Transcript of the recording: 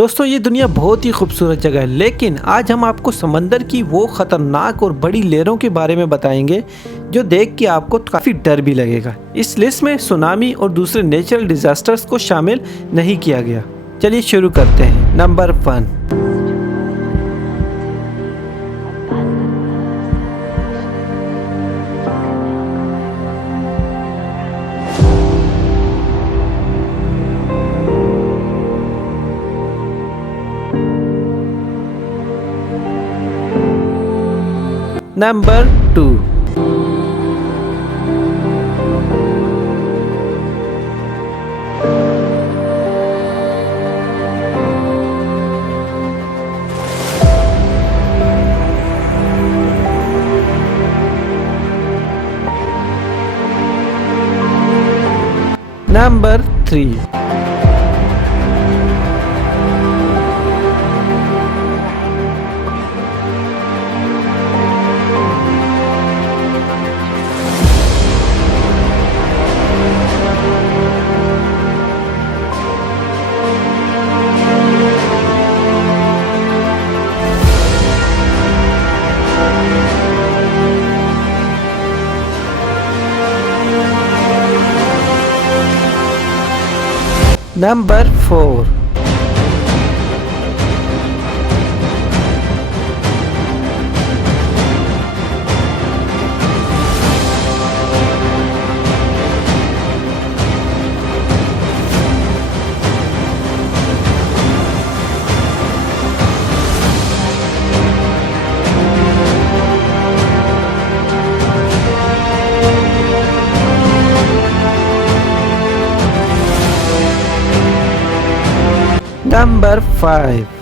दोस्तों ये दुनिया बहुत ही खूबसूरत जगह है, लेकिन आज हम आपको समंदर की वो खतरनाक और बड़ी लहरों के बारे में बताएंगे जो देख के आपको काफ़ी डर भी लगेगा। इस लिस्ट में सुनामी और दूसरे नेचुरल डिजास्टर्स को शामिल नहीं किया गया। चलिए शुरू करते हैं। Number 1। Number 2. Number 3. Number 4. Number 5.